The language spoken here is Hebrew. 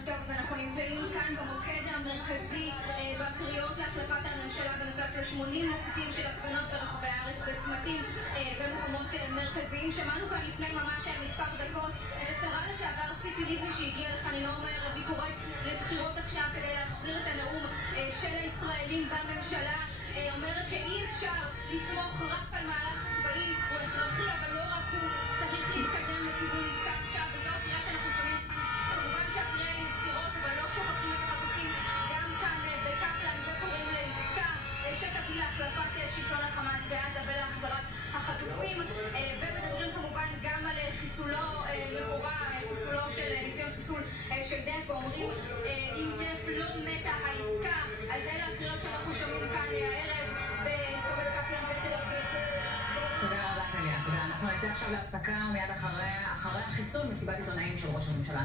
ערב טוב, אז אנחנו נמצאים כאן במוקד המרכזי בקריאות להחלפת הממשלה בנוסף ל-80 מוקדים של הפגנות ברחבי הארץ בצמתים במקומות מרכזיים. שמענו כאן לפני ממש מספר דקות את השרה לשעבר ציפי לבני שהגיעה לכאן, היא אומרת, היא קוראת לבחירות עכשיו כדי להחזיר את הנאום של הישראלים בממשלה. אומרת שאי אפשר לסמוך רק על מהלך צבאי, הוא הכרחי אבל לא רק הוא, צריך להתקדם לכיוון עסקה עכשיו, וזו הקריאה שאנחנו שומעים כאן. כמובן שהקריאה היא לבחירות אבל לא שוכחים את החטופים גם כאן בקפלן וקוראים לעסקה שתביא להחלפת שלטון החמאס בעזה ולהחזרת החטופים, ומדברים כמובן גם על חיסולו, לכאורה חיסולו של ניסיון חיסול של דף, ואומרים אם דף לא מתה העסקה. אז אלה הקריאות שאנחנו שומעים כאן הערב בצומת קפלן בתל אביב. תודה רבה טליה, תודה. אנחנו נצא עכשיו להפסקה ומיד אחרי החיסול מסיבת עיתונאים של ראש הממשלה.